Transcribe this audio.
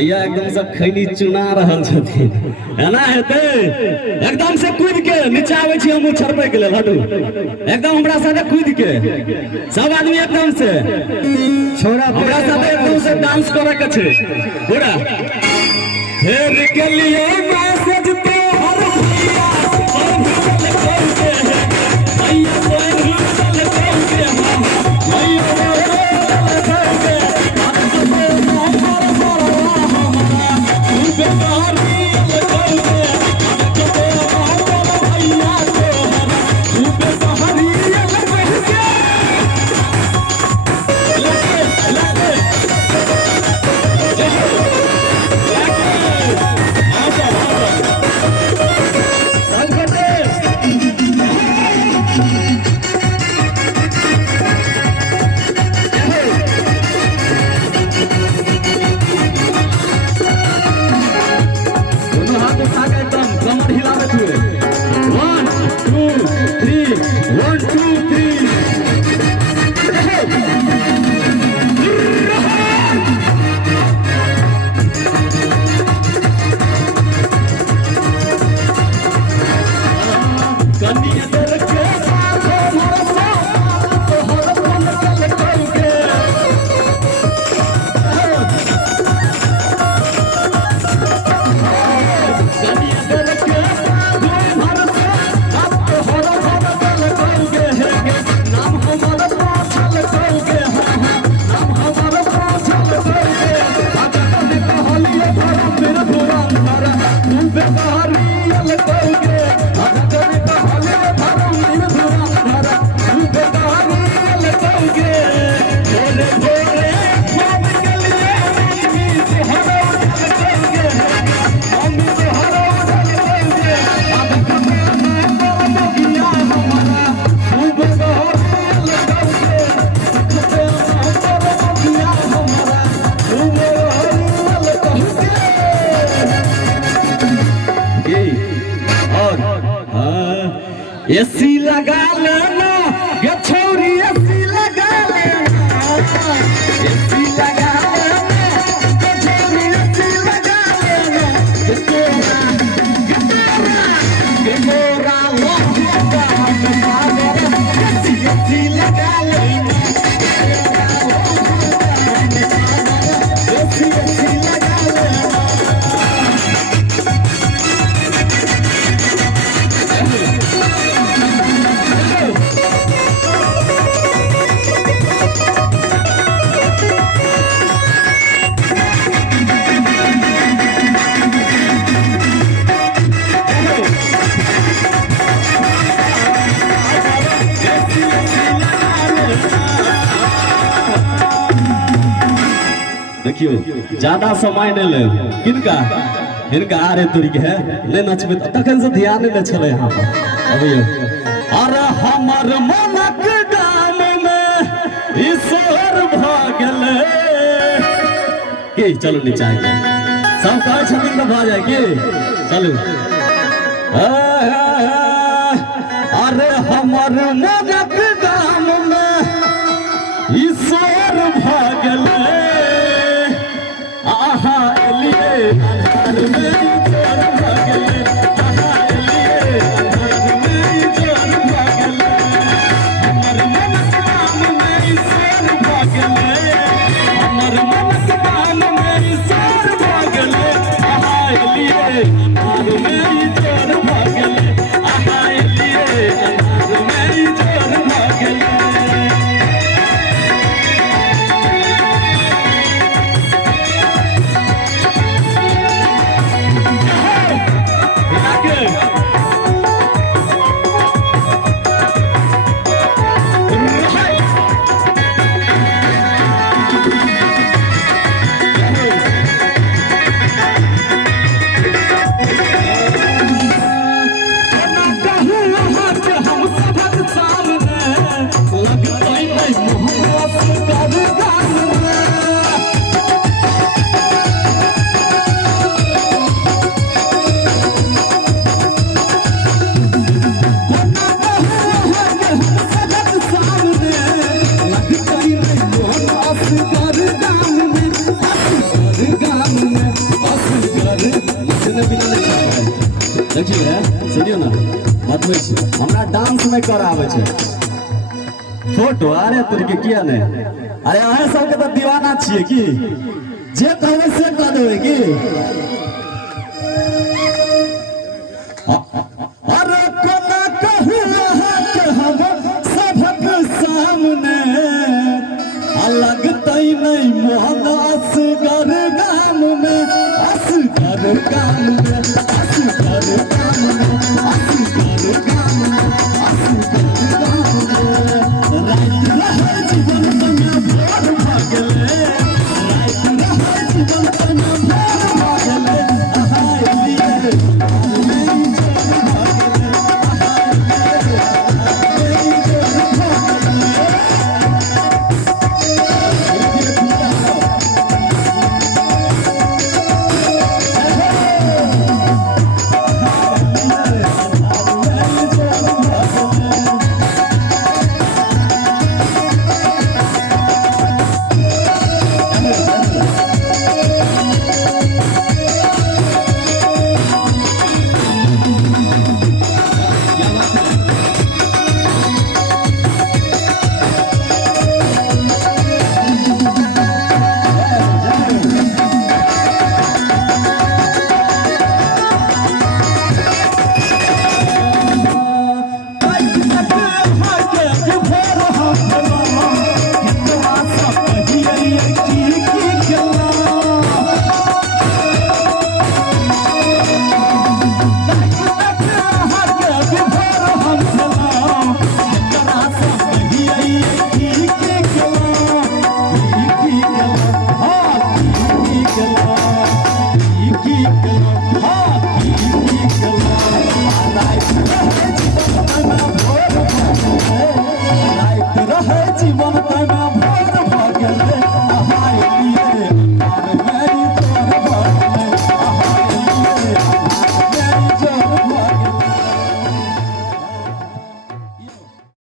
भैया एकदम से खैनी चुना रहल छथिन एना हेतै एकदम से कूद के नीचे आबै छी हम छड़बै के लेल हटू एकदम हमरा साथे कूद के सब आदमी एकदम से छोरा हमरा साथे एकदम से डांस करे के छै पूरा फेर के लिए मैसेज पे हर भैया और चल के भैया कोई चल के भैया एसी लगा लेना ये छोरी एसी लगा लेना एसी लगा लेना ये छोरी एसी लगा लेना ये मोरा लगा एसी लगा लेना एसी लगा लेना देखियो ज्यादा समय नहीं ले किनका इनका आरे तुरी के है ले नचबे तखन से ध्यान नहीं चले यहां पर अबैयो अरे हमर मनक गाम में ईश्वर भ गेले के चलो नीचे आके सब कहे छथिन तो भ जाए के चलू अरे हमर मनक गाम में ईश्वर भ गेले आहा एलिए अंधार में चोर भागले आहा एलिए अंधार में चोर भागले हमर मनक गाम में ईश्वर भागले हमर मनक गाम में ईश्वर भागले आहा एलिए अंधार में चोर भागले आहा एलिए अंधार में चोर भागले Gar आवे छे फोटो अरे तोर के किया ने अरे अहे सब के तो दीवाना छिए की जे कहबे से कह देबे की अरे कोना कहू अहाँ के हम सबक सामने अलग तई नहीं मोहन असगर गाम में असगर गाम में असगर गाम में असगर गाम में असगर गाम में रात रहर जीवन तन्ना भोर भागले रात रहर जीवन तन्ना भोर भागले आहाय लिए नहीं जोर भागले आहाय लिए जोर भागले keep